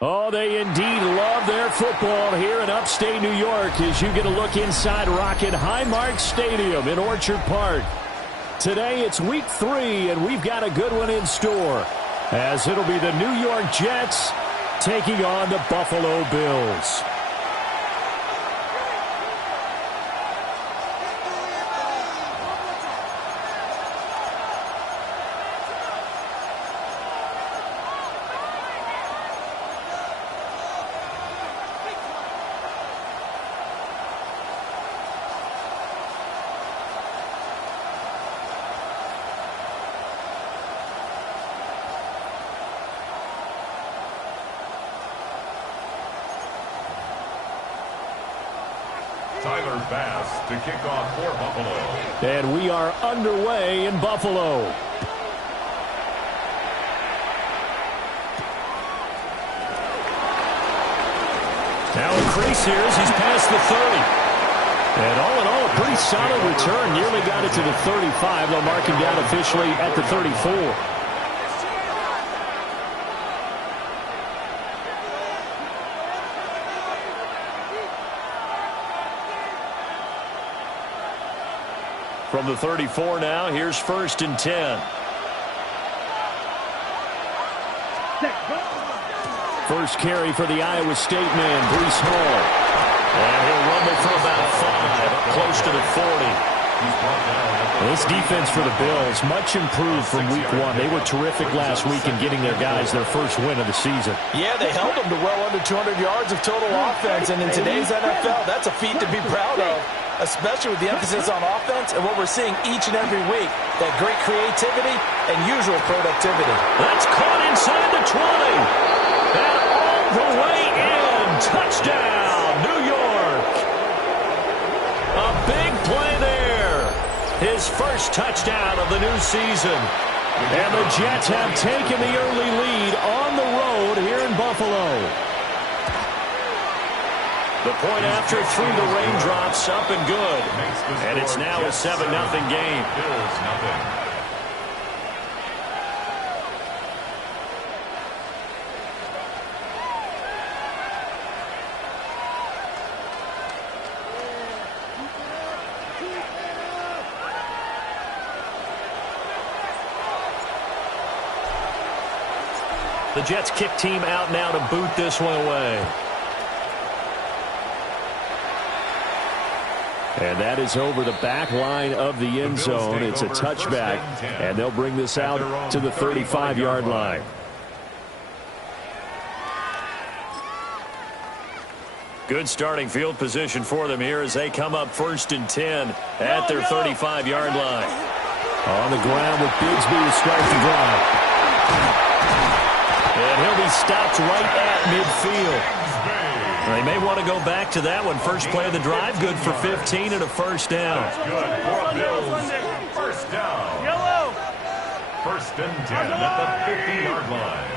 Oh, they indeed love their football here in upstate New York as you get a look inside Rocket Highmark Stadium in Orchard Park. Today it's week 3, and we've got a good one in store as it'll be the New York Jets taking on the Buffalo Bills. To kick off for Buffalo. And we are underway in Buffalo. Now a crease here as he's past the 30. And all in all, a pretty solid return. Nearly got it to the 35. They'll mark him down officially at the 34. From the 34 now, here's 1st and 10. First carry for the Iowa State man, Breece Hall. And he'll rumble for about 5, up close to the 40. This defense for the Bills, much improved from week 1. They were terrific last week in getting their guys their first win of the season. Yeah, they held them to well under 200 yards of total offense, and in today's NFL, that's a feat to be proud of, especially with the emphasis on offense and what we're seeing each and every week, that great creativity and usual productivity. That's caught inside the 20. And all the way in. Touchdown, New York. A big play there. His first touchdown of the new season. And the Jets have taken the early lead on the road here in Buffalo. The point after through the raindrops, up and good. And it's now a 7-0 game. Bills nothing. The Jets kick team out now to boot this one away. And that is over the back line of the end zone. It's a touchback, and they'll bring this out to the 35-yard line. Good starting field position for them here as they come up 1st and 10 at their 35-yard line. On the ground with Bigsby to start the drive. And he'll be stopped right at midfield. They may want to go back to that one. First play of the drive, good for 15 and a first down. That's good for Bills. First down. Yellow. 1st and 10 at the 50-yard line.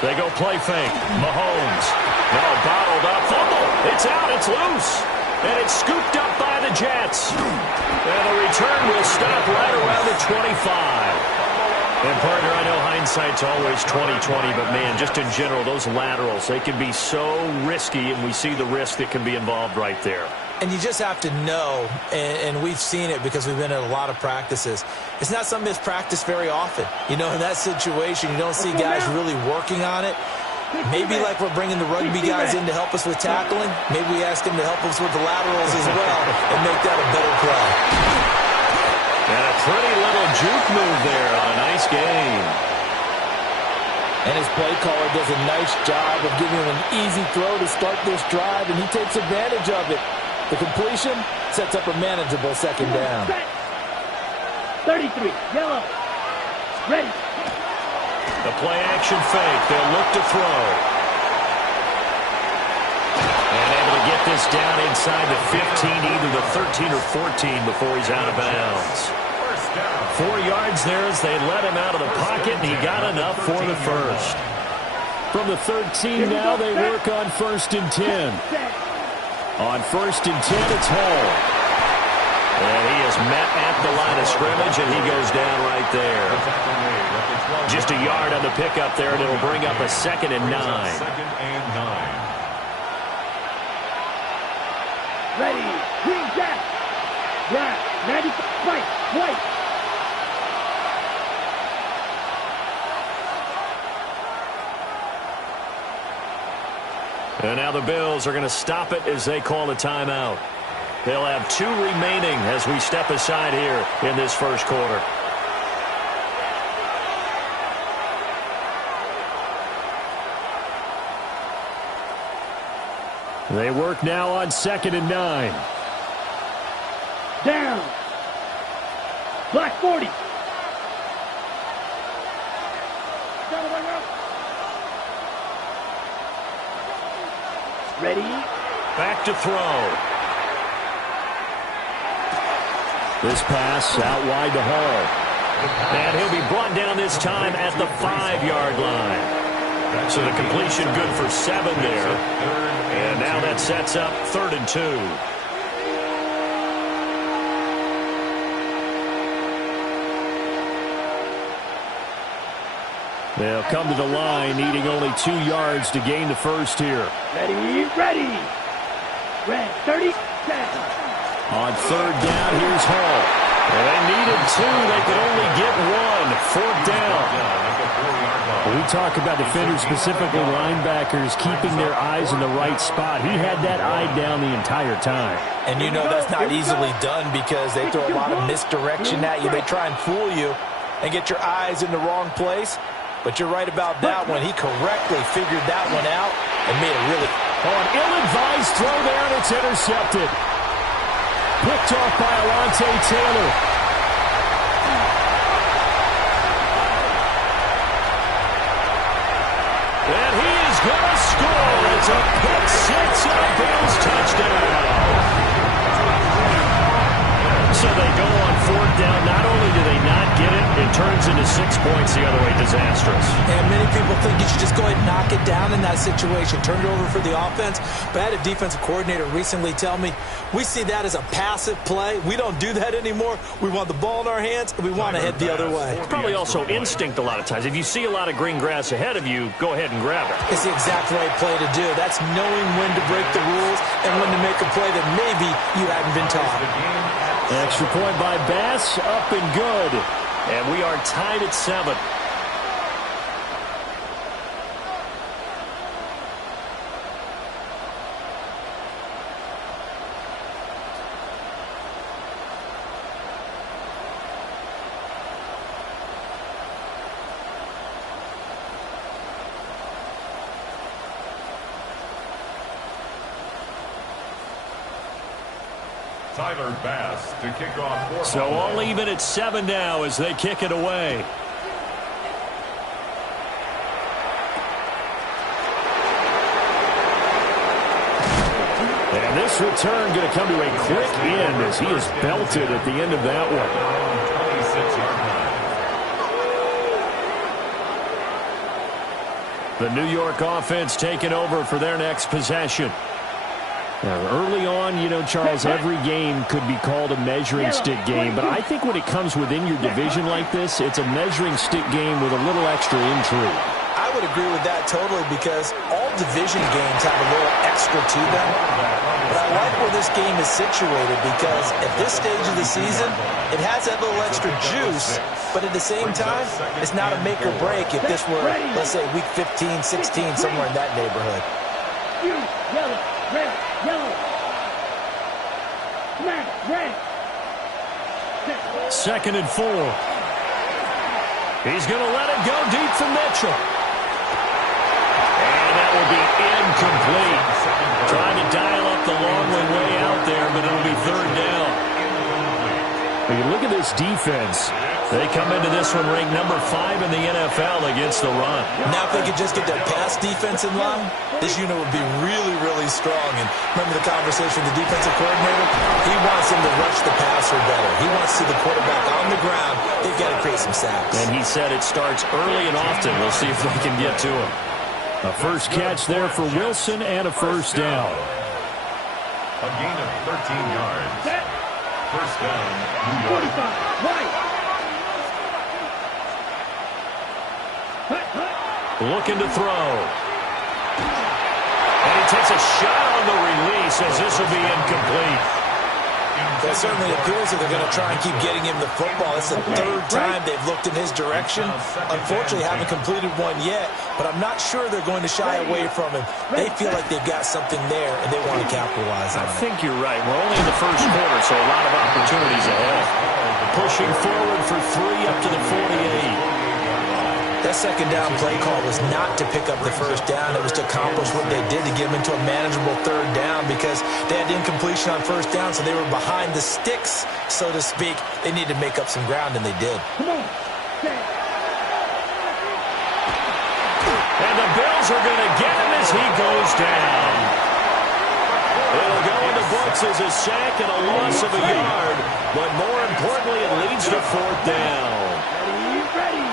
They go play fake. Mahomes. Now bottled up. Fumble. It's out. It's loose. And it's scooped up by the Jets. And the return will stop right around the 25. And, partner, I know hindsight's always 20/20, but, man, just in general, those laterals, they can be so risky, and we see the risk that can be involved right there. And you just have to know, and we've seen it because we've been at a lot of practices, it's not something that's practiced very often. You know, in that situation, you don't see guys really working on it. Maybe like we're bringing the rugby guys in to help us with tackling, maybe we ask them to help us with the laterals as well and make that a better play. And a pretty little juke move there on a nice game. And his play caller does a nice job of giving him an easy throw to start this drive, and he takes advantage of it. The completion sets up a manageable 2nd down. 33, yellow, ready. The play action fake. They'll look to throw. And able to get this down inside the 15, either the 13 or 14 before he's out of bounds. 4 yards there as they let him out of the pocket, and he got enough for the first. From the 13 now, they work on 1st and 10. On 1st and 10, it's Hall. And he is met at the line of scrimmage, and he goes down right there. Just a yard on the pickup there, and it'll bring up a 2nd and 9. Ready, green jack. Right, 95, white. And now the Bills are going to stop it as they call a timeout. They'll have 2 remaining as we step aside here in this first quarter. They work now on 2nd and 9. Down. Black 40. Ready? Back to throw. This pass out wide to Hall. And he'll be brought down this time at the 5-yard line. So the completion good for 7 there. And now that sets up 3rd and 2. They'll come to the line, needing only 2 yards to gain the first here. Ready. Red, 30, set. On 3rd down, here's Hall. Well, they needed 2. They could only get 1. 4th down. We talk about defenders, specifically linebackers, keeping their eyes in the right spot. He had that eye down the entire time. And you know that's not easily done because they throw a lot of misdirection at you. They try and fool you and get your eyes in the wrong place. But you're right about that one. He correctly figured that one out and made a really... An ill-advised throw there, and it's intercepted. Picked off by Alontae Taylor. And he is going to score. It's a pick six and a Bills touchdown. So they go on 4th down. Not only do they not get it, it turns into 6 points the other way. Disastrous. And many people think you should just go ahead and knock it down in that situation. Turn it over for the offense. But I had a defensive coordinator recently tell me, we see that as a passive play. We don't do that anymore. We want the ball in our hands, and we want to head the other way. It's probably also instinct a lot of times. If you see a lot of green grass ahead of you, go ahead and grab it. It's the exact right play to do. That's knowing when to break the rules and when to make a play that maybe you hadn't been taught. Extra point by Bass, up and good. And we are tied at 7. Tyler Bass to kick off. So all even at 7 now as they kick it away. And this return going to come to a quick end as he is belted at the end of that one. 26-yard line. The New York offense taking over for their next possession. Now, early on, you know, Charles, every game could be called a measuring stick game. But I think when it comes within your division like this, it's a measuring stick game with a little extra intrigue. I would agree with that totally because all division games have a little extra to them. But I like where this game is situated because at this stage of the season, it has that little extra juice. But at the same time, it's not a make or break if this were, let's say, week 15, 16, somewhere in that neighborhood. Yellow, red, yellow. Black, red. 2nd and 4. He's going to let it go deep for Mitchell. And that will be incomplete. Trying to dial up the long way out there, but it'll be 3rd down. You look at this defense. They come into this one ranked number 5 in the NFL against the run. Now if they could just get their pass defense in line, this unit would be really, really strong. And remember the conversation with the defensive coordinator? He wants them to rush the passer better. He wants to see the quarterback on the ground. They've got to create some sacks. And he said it starts early and often. We'll see if they can get to him. A first catch there for Wilson and a first down. A gain of 13 yards. First down, New York. 45, right. Looking to throw. And he takes a shot on the release as this will be incomplete. It certainly appears that they're going to try and keep getting him the football. It's the third time they've looked in his direction. Unfortunately, haven't completed one yet, but I'm not sure they're going to shy away from him. They feel like they've got something there, and they want to capitalize on it. I think you're right. We're only in the first quarter, so a lot of opportunities ahead. Pushing forward for 3 up to the 48. That second down play call was not to pick up the first down. It was to accomplish what they did to get them into a manageable third down because they had incompletion on first down, so they were behind the sticks, so to speak. They needed to make up some ground, and they did. And the Bills are going to get him as he goes down. It'll go in the books as a sack and a loss of a yard, but more importantly, it leads to fourth down. Ready.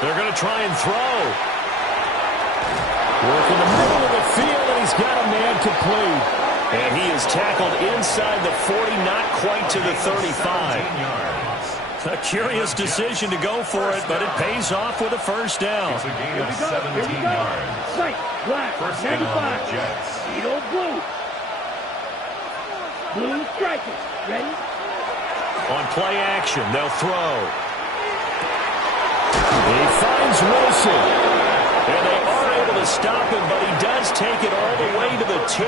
They're going to try and throw. Work in the middle of the field, and he's got a man complete. And he is tackled inside the 40, not quite to the 35. A curious decision to go for it, but it pays off with a first down. It's a gain of 17 yards. Sight, black, First down, 95. Jets. Eagle blue. Blue strikers. Ready? On play action, they'll throw. He finds Wilson. And they are able to stop him, but he does take it all the way to the 2.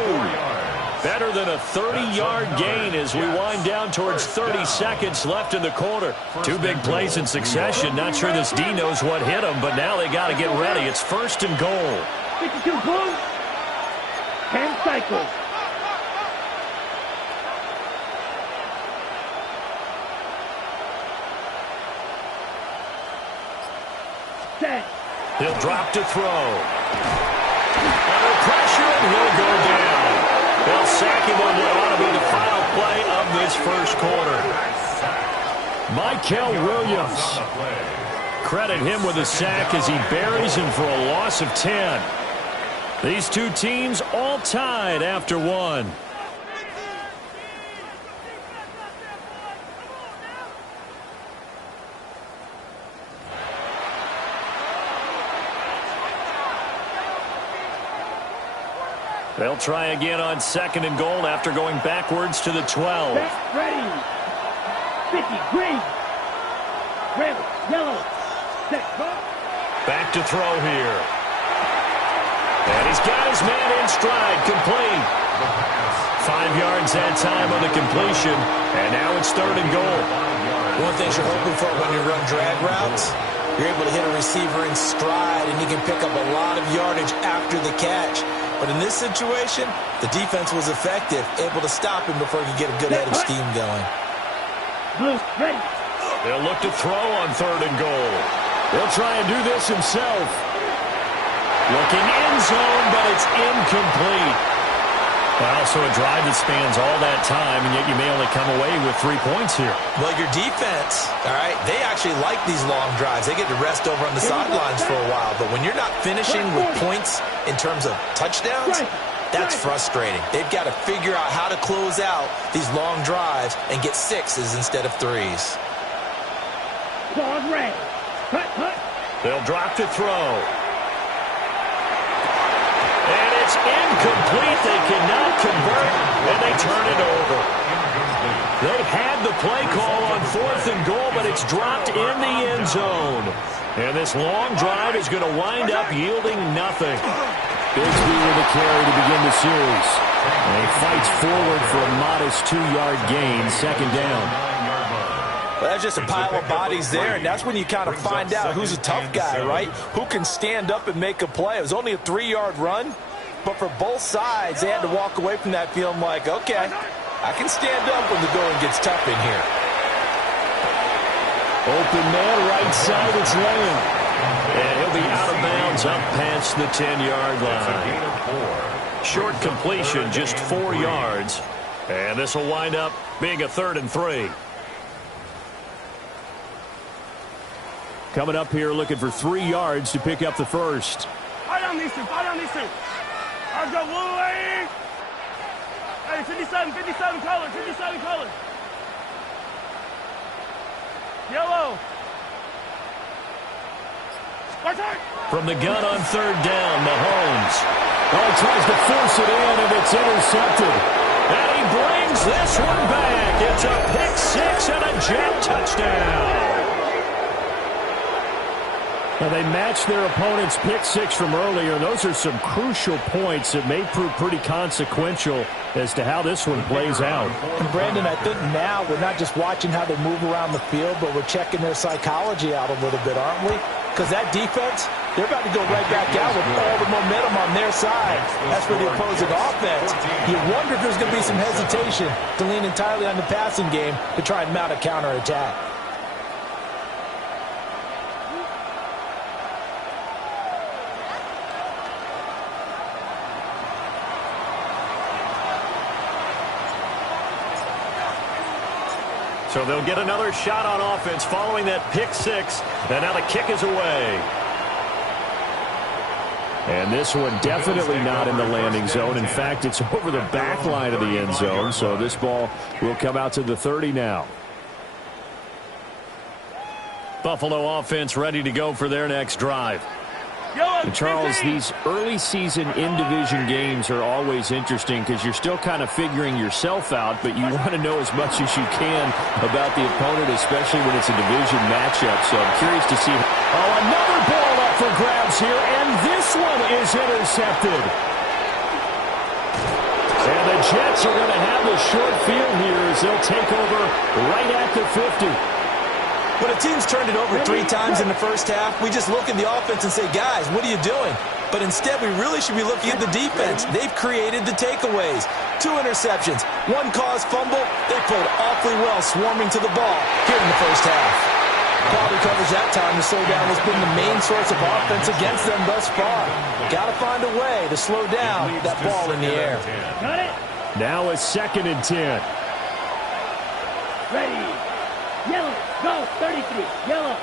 Better than a 30-yard gain as we wind down towards 30 seconds left in the quarter. 2 big plays in succession. Not sure this D knows what hit him, but now they got to get ready. It's first and goal. 52 blue. 10 cycles. He'll drop to throw. Under pressure, and he'll go down. They'll sack him on what ought to be the final play of this first quarter. Michael Williams. Credit him with a sack as he buries him for a loss of 10. These two teams all tied after 1. They'll try again on second and goal after going backwards to the 12. Ready. 50, green. Red, yellow. Set, go. Back to throw here. And he's got his man in stride, complete. 5 yards that time on the completion, and now it's third and goal. One thing you're hoping for when you run drag routes, you're able to hit a receiver in stride, and you can pick up a lot of yardage after the catch. But in this situation, the defense was effective, able to stop him before he could get a good head of steam going. Blue, ready. They'll look to throw on third and goal. He'll try and do this himself. Looking end zone, but it's incomplete. Well, so a drive that spans all that time, and yet you may only come away with 3 points here. Well, your defense, all right, they actually like these long drives. They get to rest over on the sidelines for a while. But when you're not finishing with points in terms of touchdowns, that's frustrating. They've got to figure out how to close out these long drives and get 6s instead of 3s. Ball red. Cut. They'll drop to throw. And it's incomplete. They cannot convert, and they turn it over. They had the play call on fourth and goal, but it's dropped in the end zone. And this long drive is going to wind up yielding nothing. Bigsby with a carry to begin the series. And he fights forward for a modest 2-yard gain, second down. Well, that's just a pile of bodies there, and that's when you kind of find out who's a tough guy, right? Who can stand up and make a play. It was only a 3-yard run, but for both sides, they had to walk away from that feeling like, okay, I can stand up when the going gets tough in here. Open man, right side, it's Lane. And he'll be out of bounds up past the 10-yard line. Short completion, just 4 yards. And this will wind up being a 3rd and 3. Coming up here looking for 3 yards to pick up the first. Fight on these two. Fight on these two. Let's go, Wooly. Hey, 57 colors. 57 colors. Yellow. From the gun on 3rd down, Mahomes. Oh, tries to force it in, and it's intercepted. And he brings this one back. It's a pick 6 and a Jet touchdown. Now, they matched their opponent's pick 6 from earlier. Those are some crucial points that may prove pretty consequential as to how this one plays out. And Brandon, I think now we're not just watching how they move around the field, but we're checking their psychology out a little bit, aren't we? Because that defense, they're about to go right back out with all the momentum on their side. That's for the opposing offense. You wonder if there's going to be some hesitation to lean entirely on the passing game to try and mount a counterattack. So they'll get another shot on offense following that pick 6. And now the kick is away. And this one definitely not in the landing zone. In fact, it's over the back line of the end zone. So this ball will come out to the 30 now. Buffalo offense ready to go for their next drive. And Charles, these early season in-division games are always interesting because you're still kind of figuring yourself out, but you want to know as much as you can about the opponent, especially when it's a division matchup. So I'm curious to see. Oh, another ball up for grabs here, and this one is intercepted. And the Jets are going to have the short field here as they'll take over right at the 50. When a team's turned it over 3 times in the first half, we just look at the offense and say, guys, what are you doing? But instead, we really should be looking at the defense. They've created the takeaways. 2 interceptions, 1 caused fumble. They played awfully well swarming to the ball here in the first half. Quality coverage that time to slow down has been the main source of offense against them thus far. Got to find a way to slow down that ball in the air. Got it. Now a 2nd and 10. Ready. Yellow. Go. 33. Yellow.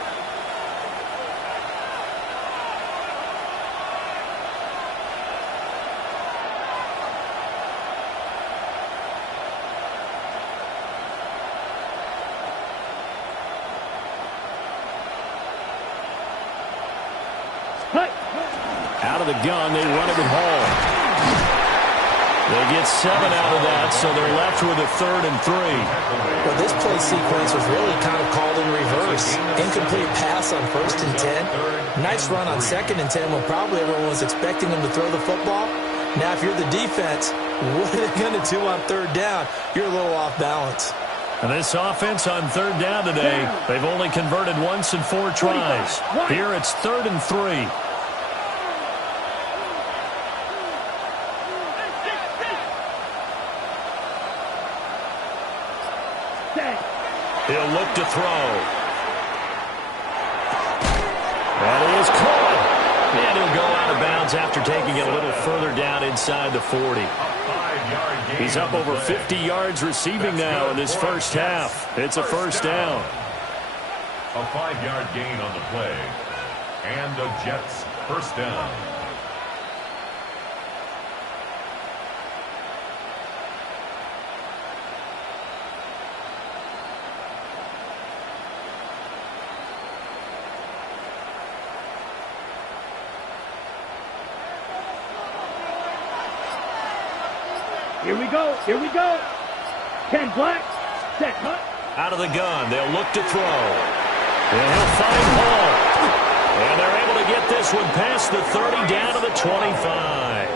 Out of the gun, they run it with Hall. They get 7 out of that, so they're left with a 3rd and 3. Well, this play sequence was really kind of called in reverse. Incomplete pass on 1st and 10. Nice run on 2nd and 10 when probably everyone was expecting them to throw the football. Now, if you're the defense, what are they going to do on 3rd down? You're a little off balance. And this offense on 3rd down today, they've only converted once in 4 tries. Here it's 3rd and 3. He'll look to throw. That is caught. And he'll go out of bounds after taking it a little further down inside the 40. He's up over 50 yards receiving now in this first half. It's a first down. A 5-yard gain on the play. And the Jets first down. Here we go. Here we go. 10 black. Set cut. Out of the gun. They'll look to throw. And he'll find Hall. And they're able to get this one past the 30 down to the 25.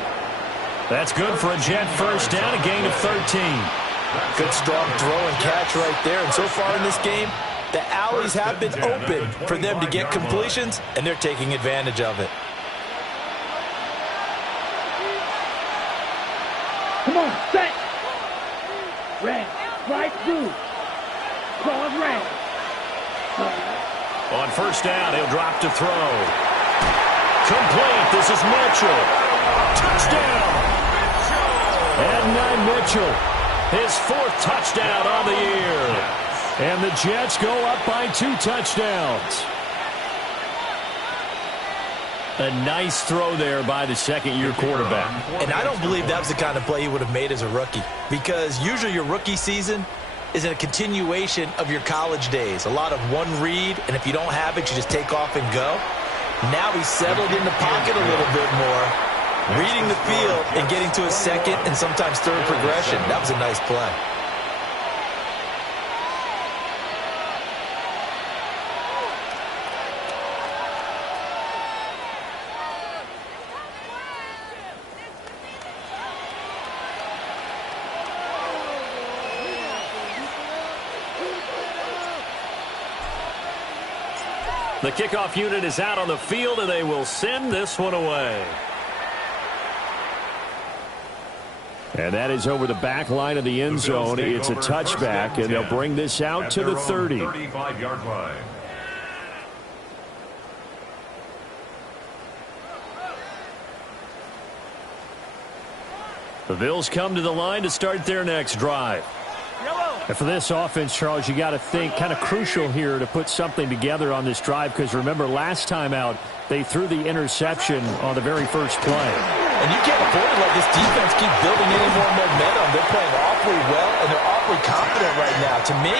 That's good for a Jet first down, a gain of 13. Good strong throw and catch right there. And so far in this game, the alleys have been open for them to get completions, and they're taking advantage of it. Come on, set. Red. Right through. Cross red. On first down, he'll drop to throw. Complete. This is Mitchell. Touchdown. And Mitchell, his 4th touchdown on the year. And the Jets go up by 2 touchdowns. A nice throw there by the second-year quarterback. And I don't believe that was the kind of play he would have made as a rookie, because usually your rookie season is a continuation of your college days. A lot of one read, and if you don't have it, you just take off and go. Now he's settled in the pocket a little bit more, reading the field and getting to his second and sometimes third progression. That was a nice play. The kickoff unit is out on the field, and they will send this one away. And that is over the back line of the end zone. It's a touchback, and they'll bring this out to the 30. 35-yard line. The Bills come to the line to start their next drive. And for this offense, Charles, you got to think kind of crucial here to put something together on this drive, because remember, last time out, they threw the interception on the very first play. And you can't afford to let this defense keep building any more momentum. They're playing awfully well, and they're awfully confident right now. To me,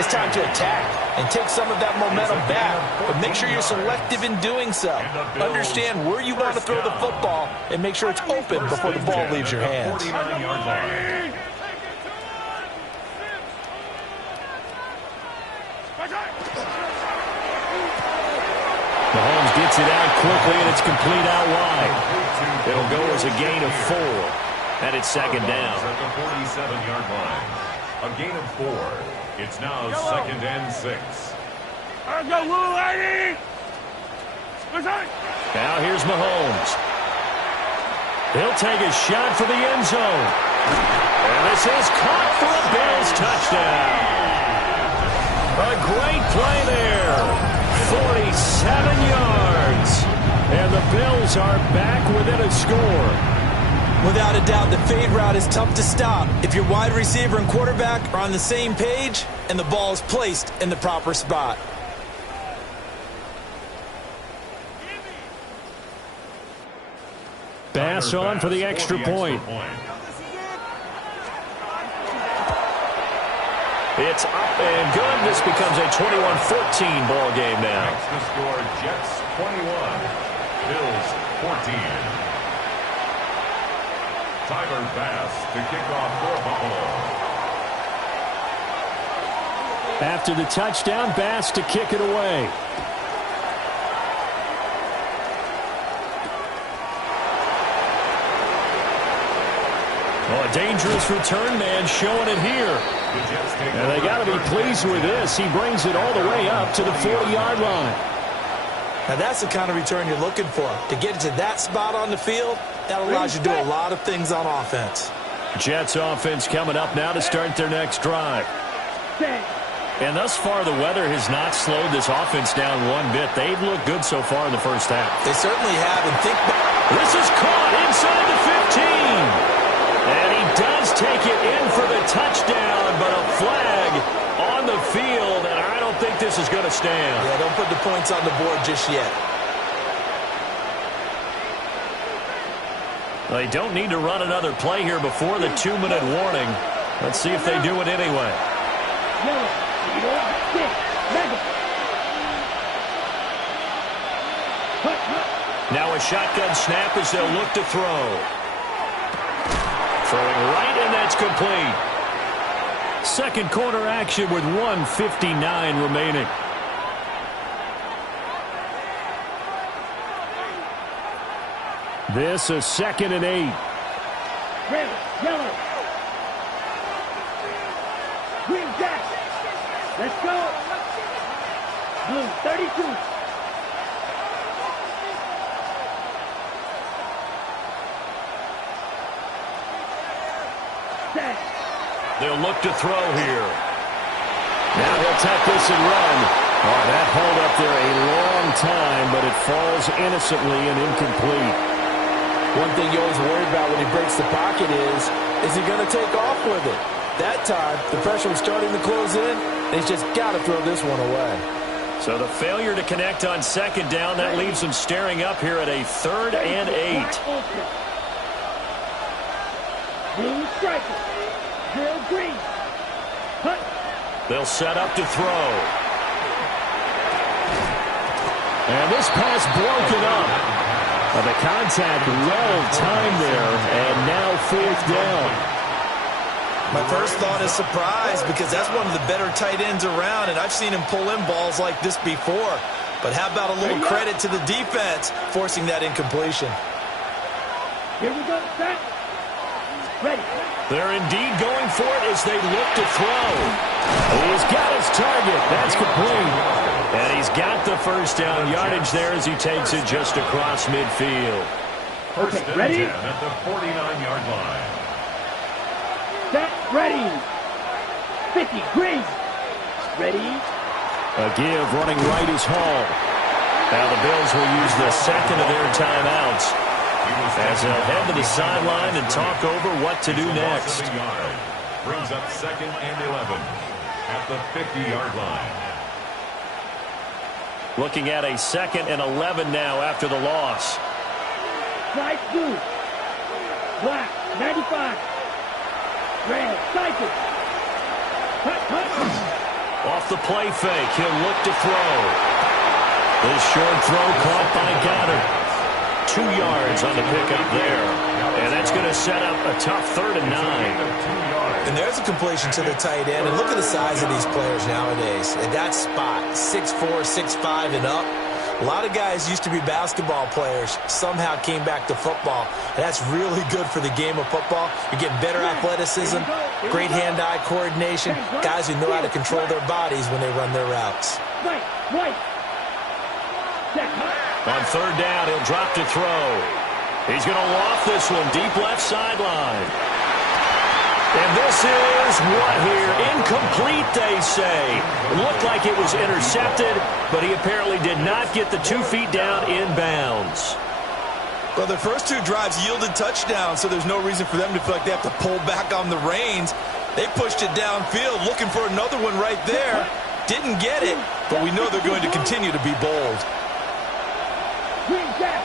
it's time to attack and take some of that momentum back, but make sure you're selective in doing so. Understand where you want to throw the football and make sure it's open before the ball leaves your hands. 49-yard line. Mahomes gets it out quickly, and it's complete out wide. It'll go as a gain of 4, and it's second down. At the 47-yard line. A gain of 4. It's now 2nd and 6. Let's go, little lady! Now here's Mahomes. He'll take a shot for the end zone. And this is caught for a Bills touchdown. A great play there. 47 yards. And the Bills are back within a score. Without a doubt, the fade route is tough to stop if your wide receiver and quarterback are on the same page and the ball is placed in the proper spot. Pass on for the extra point. It's up and good. This becomes a 21-14 ball game now. Next to score, Jets 21, Bills 14. Tyler Bass to kick off for Buffalo. After the touchdown, Bass to kick it away. Well, a dangerous return man showing it here. And they got to be pleased with this. He brings it all the way up to the 40-yard line. Now that's the kind of return you're looking for. To get to that spot on the field, that allows you to do a lot of things on offense. Jets offense coming up now to start their next drive. And thus far, the weather has not slowed this offense down one bit. They've looked good so far in the first half. They certainly have. And think this is caught inside the 15. And he does take it in for the touchdown, but a flag on the field, and I don't think this is going to stand. Yeah, don't put the points on the board just yet. They don't need to run another play here before the 2-minute warning. Let's see if they do it anyway. Now a shotgun snap as they'll look to throw. Throwing right, and that's complete. Second quarter action with 1:59 remaining. This is 2nd and 8. Red, yellow. Green jack. Let's go. Blue 32. They'll look to throw here. Now he'll take this and run. Oh, that hold up there a long time, but it falls innocently and incomplete. One thing you always worry about when he breaks the pocket is he going to take off with it? That time, the pressure was starting to close in, and he's just got to throw this one away. So the failure to connect on second down, that leaves him staring up here at a 3rd and 8. Blue striker. Drill green. Cut. They'll set up to throw. And this pass broken up. The contact well timed there, and now 4th down. My first thought is surprise, because that's one of the better tight ends around, and I've seen him pull in balls like this before. But how about a little credit to the defense forcing that incompletion? Here we go. Set. Ready. They're indeed going for it as they look to throw. He's got his target. That's complete. And he's got the first down yardage there as he takes it just across midfield. First and ready? 10 at the 49-yard line. Set. Ready. 50. Green. Ready. A give running right is Hall. Now the Bills will use the second of their timeouts as they'll head to the sideline and talk over what to do next. Brings up 2nd and 11 at the 50-yard line. Looking at a 2nd and 11 now after the loss. White blue. Black. 95. Red. Cycle. Cut. Off the play fake, he'll look to throw. This short throw caught by Goddard. 2 yards on the pickup there. And that's going to set up a tough 3rd and 9. And there's a completion to the tight end. And look at the size of these players nowadays. At that spot, 6'4", 6'5", and up. A lot of guys used to be basketball players, somehow came back to football. And that's really good for the game of football. You're getting better athleticism, great hand-eye coordination, guys who know how to control their bodies when they run their routes. White. On 3rd down, he'll drop to throw. He's going to loft this one deep left sideline. And this is what here? Incomplete, they say. It looked like it was intercepted, but he apparently did not get the 2 feet down in bounds. Well, their first 2 drives yielded touchdowns, so there's no reason for them to feel like they have to pull back on the reins. They pushed it downfield, looking for another one right there. Didn't get it, but we know they're going to continue to be bold. Green jack.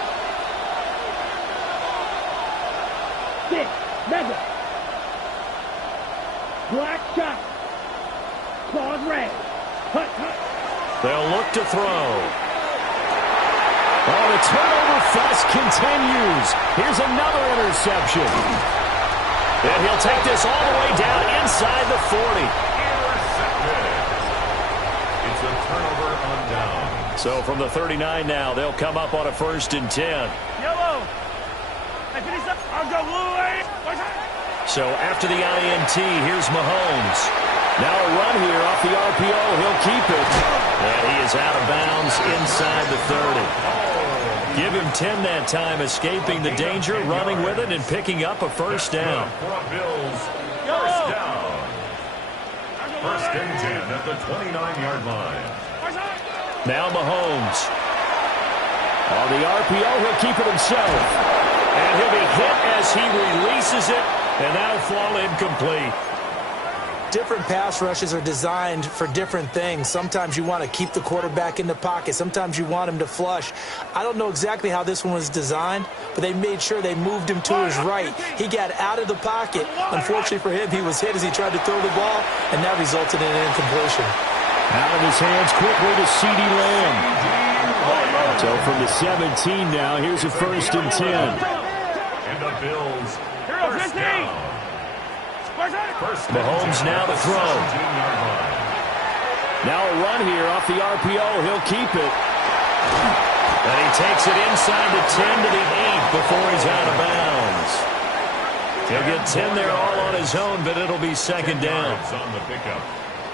6. Mega. Black shot. Claws red. Cut. They'll look to throw. Oh, the turnover fest continues. Here's another interception. And he'll take this all the way down inside the 40. Intercepted. It's a turnover on down. So from the 39 now, they'll come up on a 1st and 10. Yellow. Hey, finish up. I'll go blue. So after the INT, here's Mahomes. Now a run here off the RPO. He'll keep it. And he is out of bounds inside the 30. Give him 10 that time, escaping the danger, running with it, and picking up a 1st down. Bills, first down. 1st and 10 at the 29-yard line. Now Mahomes. On the RPO, he'll keep it himself. And he'll be hit as he releases it, and that'll fall incomplete. Different pass rushes are designed for different things. Sometimes you want to keep the quarterback in the pocket. Sometimes you want him to flush. I don't know exactly how this one was designed, but they made sure they moved him to his right. He got out of the pocket. Unfortunately for him, he was hit as he tried to throw the ball, and that resulted in an incompletion. Out of his hands quickly to CeeDee Lamb. So from the 17 now, here's a 1st and 10. And the Bills, first down. Mahomes now to throw. Now a run here off the RPO. He'll keep it. And he takes it inside the 10 to the 8 before he's out of bounds. He'll get 10 there all on his own, but it'll be 2nd down. On the pickup.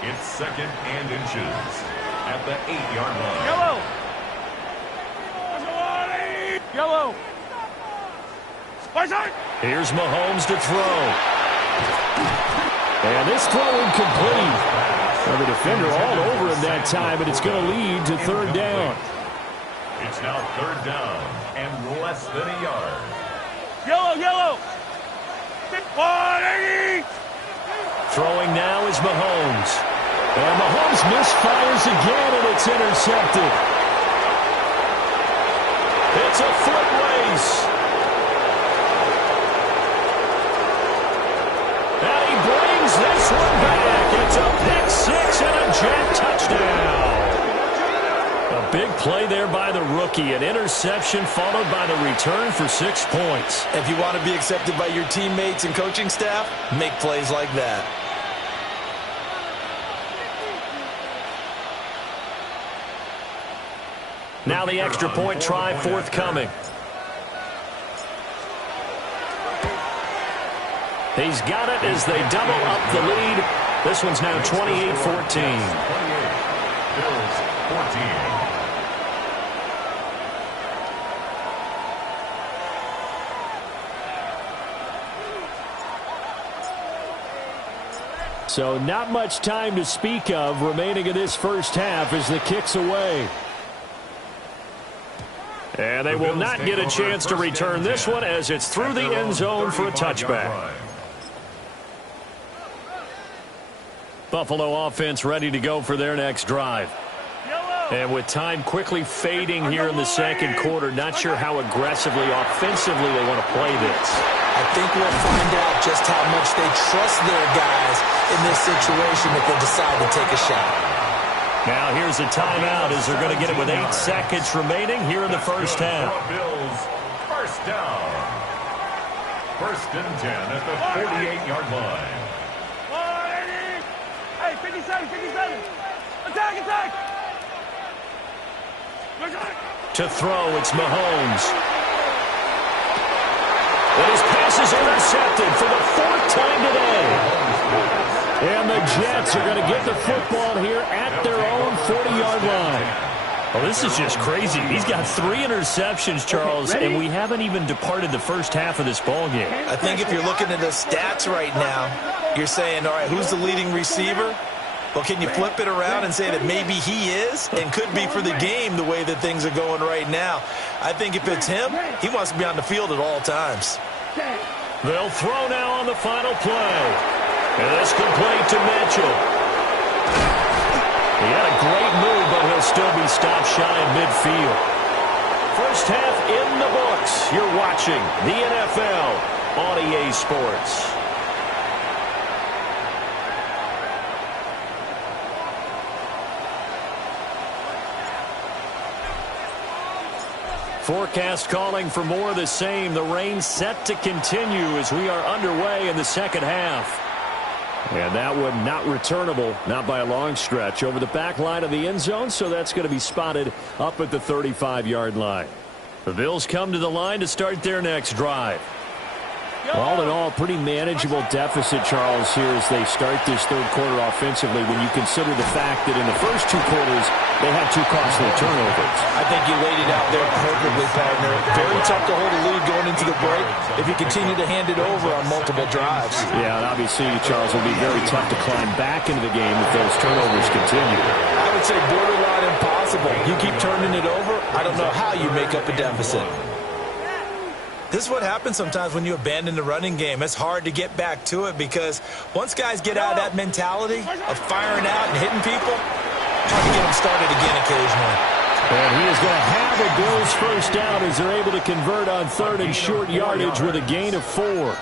It's 2nd and inches at the 8-yard line. Yellow. Here's Mahomes to throw. And this throw incomplete. Well, the defender all over him that time, but it's going to lead to third down. It's now third down and less than a yard. Yellow, yellow. 180. Throwing now is Mahomes. And Mahomes misfires again, and it's intercepted. It's a foot race. And he brings this one back. It's a pick six and a Jet touchdown. A big play there by the rookie. An interception followed by the return for 6 points. If you want to be accepted by your teammates and coaching staff, make plays like that. Now the extra point try forthcoming. He's got it as they double up the lead. This one's now 28-14. Bills 14. So not much time to speak of remaining in this first half as the kick's away. And they will not get a chance to return this one as it's through the end zone for a touchback. Buffalo offense ready to go for their next drive. And with time quickly fading here in the second quarter, not sure how aggressively, offensively they want to play this. I think we'll find out just how much they trust their guys in this situation if they decide to take a shot. Now here's a timeout as they're going to get it with 8 seconds remaining here in the first half. Bills first down. First and 10 at the 48-yard line. 180. Hey, 57, 57. Attack, attack. To throw, it's Mahomes. And his pass is intercepted for the 4th time today. And the Jets are going to get the football here at their own 40-yard line. Well, this is just crazy. He's got 3 interceptions, Charles, and we haven't even departed the first half of this ball game. I think if you're looking at the stats right now, you're saying, all right, who's the leading receiver? Well, can you flip it around and say that maybe he is and could be for the game the way that things are going right now? I think if it's him, he wants to be on the field at all times. They'll throw now on the final play. And that's complete to Mitchell. He had a great move, but he'll still be stopped shy of midfield. First half in the books. You're watching the NFL on EA Sports. Forecast calling for more of the same. The rain set to continue as we are underway in the second half. And that one not returnable, not by a long stretch, over the back line of the end zone, so that's going to be spotted up at the 35-yard line. The Bills come to the line to start their next drive. All in all, pretty manageable deficit, Charles, here as they start this third quarter offensively when you consider the fact that in the first 2 quarters, they had 2 costly turnovers. I think you laid it out there perfectly, partner. Very tough to hold a lead going into the break if you continue to hand it over on multiple drives. Yeah, and obviously, Charles, it will be very tough to climb back into the game if those turnovers continue. I would say borderline impossible. You keep turning it over, I don't know how you make up a deficit. This is what happens sometimes when you abandon the running game. It's hard to get back to it because once guys get out of that mentality of firing out and hitting people, it's hard to get them started again occasionally. And he is going to have a Bills first down as they're able to convert on 3rd and short yardage with a gain of 4.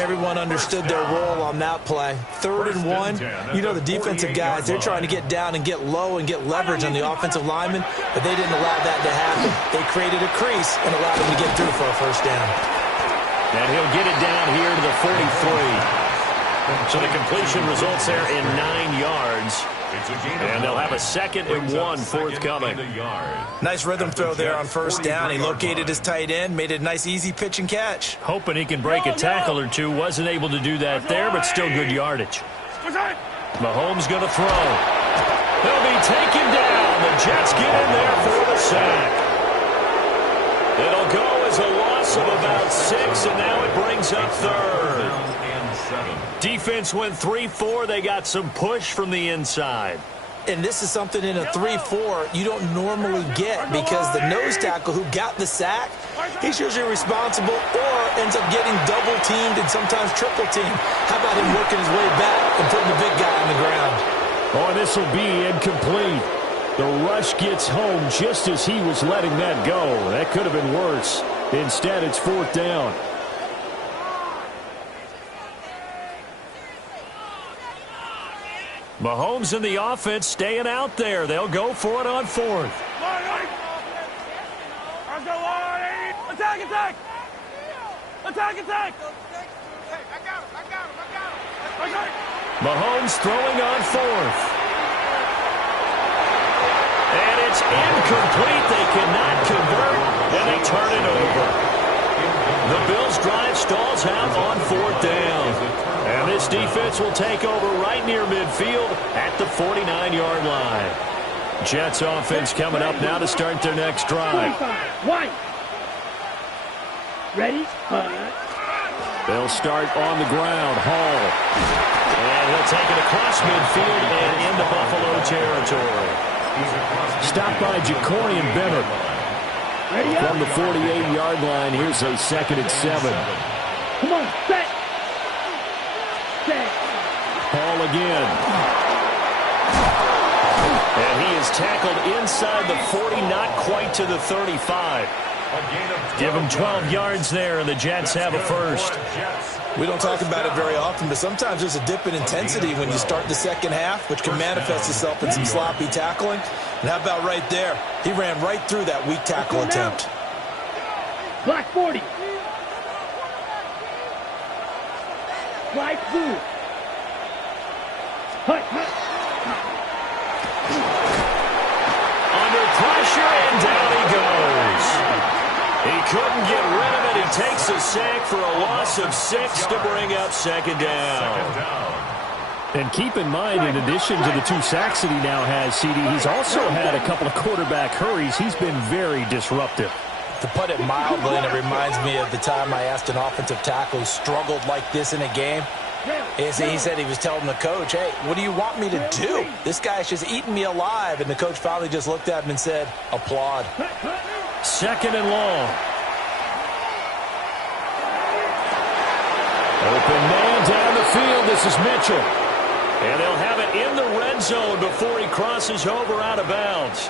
Everyone understood their role on that play. 3rd and 1, you know the defensive guys, they're trying to get down and get low and get leverage on the offensive linemen, but they didn't allow that to happen. They created a crease and allowed them to get through for a first down. And he'll get it down here to the 43. So the completion results there in 9 yards. And they'll have a 2nd and 1 forthcoming. Nice rhythm throw there on first down. He located his tight end, made it a nice easy pitch and catch. Hoping he can break a tackle or two. Wasn't able to do that there, but still good yardage. Mahomes going to throw. He'll be taken down. The Jets get in there for the sack. It'll go as a loss of about 6, and now it brings up 3rd. Defense went 3-4. They got some push from the inside. And this is something in a 3-4 you don't normally get because the nose tackle who got the sack, he's usually responsible or ends up getting double teamed and sometimes triple teamed. How about him working his way back and putting the big guy on the ground? Oh, this will be incomplete. The rush gets home just as he was letting that go. That could have been worse. Instead, it's 4th down. Mahomes and the offense staying out there. They'll go for it on 4th. Attack, attack! Attack, attack! Mahomes throwing on 4th. And it's incomplete. They cannot convert, and they turn it over. The Bills' drive stalls out on 4th down. And this defense will take over right near midfield at the 49-yard line. Jets offense coming up now to start their next drive. One. Ready? They'll start on the ground. Hall. And he'll take it across midfield and into Buffalo territory. Stopped by Jacorian Bennett. From the 48-yard line, here's a 2nd and 7. Come on, set. Set. Hall again. And he is tackled inside the 40, not quite to the 35. Give him 12 yards there, and the Jets have a first. We don't talk about it very often, but sometimes there's a dip in intensity when you start the second half, which can manifest itself in some sloppy tackling. And how about right there? He ran right through that weak tackle attempt. Black 40. Black blue. Hut, hut. Under pressure, and down he goes. He couldn't get rid of it. He takes a sack for a loss of 6 to bring up 2nd down. And keep in mind, in addition to the 2 sacks that he now has, CD, he's also had a couple of quarterback hurries. He's been very disruptive. To put it mildly, and it reminds me of the time I asked an offensive tackle who struggled like this in a game. He said he was telling the coach, hey, what do you want me to do? This guy's just eating me alive. And the coach finally just looked at him and said, applaud. 2nd and long. Open man down the field. This is Mitchell. And they'll have it in the red zone before he crosses over out of bounds.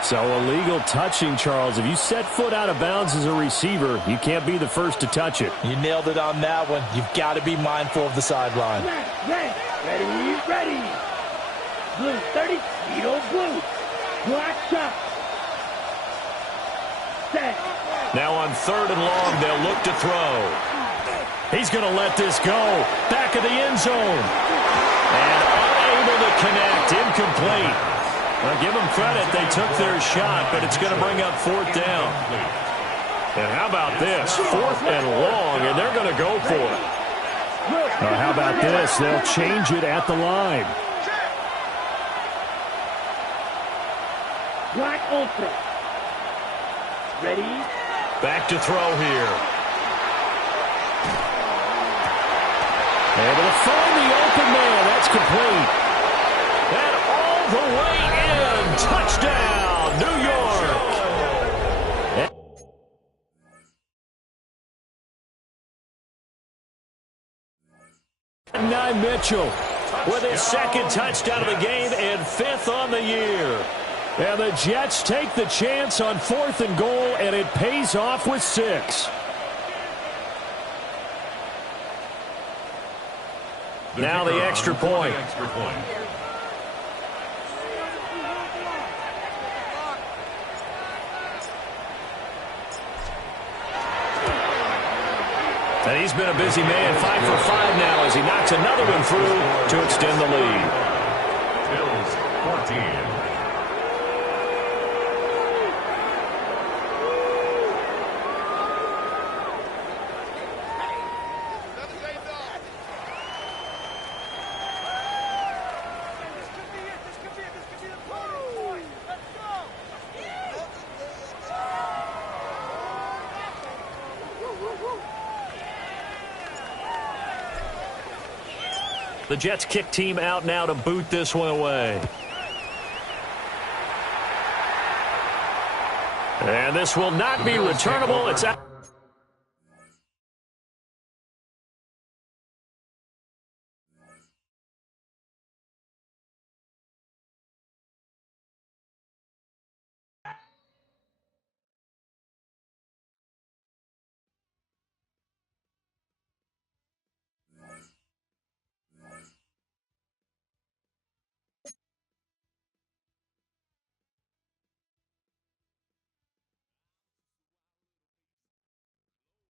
So illegal touching, Charles. If you set foot out of bounds as a receiver, you can't be the first to touch it. You nailed it on that one. You've got to be mindful of the sideline. Ready, ready. Blue 30, Vito blue. Black shot. Set. Now on 3rd and long, they'll look to throw. He's going to let this go. Back of the end zone. And unable to connect. Incomplete. Well, give them credit. They took their shot, but it's going to bring up 4th down. And how about this? 4th and long, and they're going to go for it. How about this? They'll change it at the line. Black ultra. Ready? Back to throw here. Able to find the open man. That's complete. And all the way in. Touchdown, New York. And now Mitchell with his 2nd touchdown of the game and 5th on the year. And the Jets take the chance on 4th and goal, and it pays off with 6. Now the extra point. And he's been a busy man, 5 for 5 now as he knocks another one through to extend the lead. Bills 14. The Jets kick team out now to boot this one away. And this will not be returnable. It's out.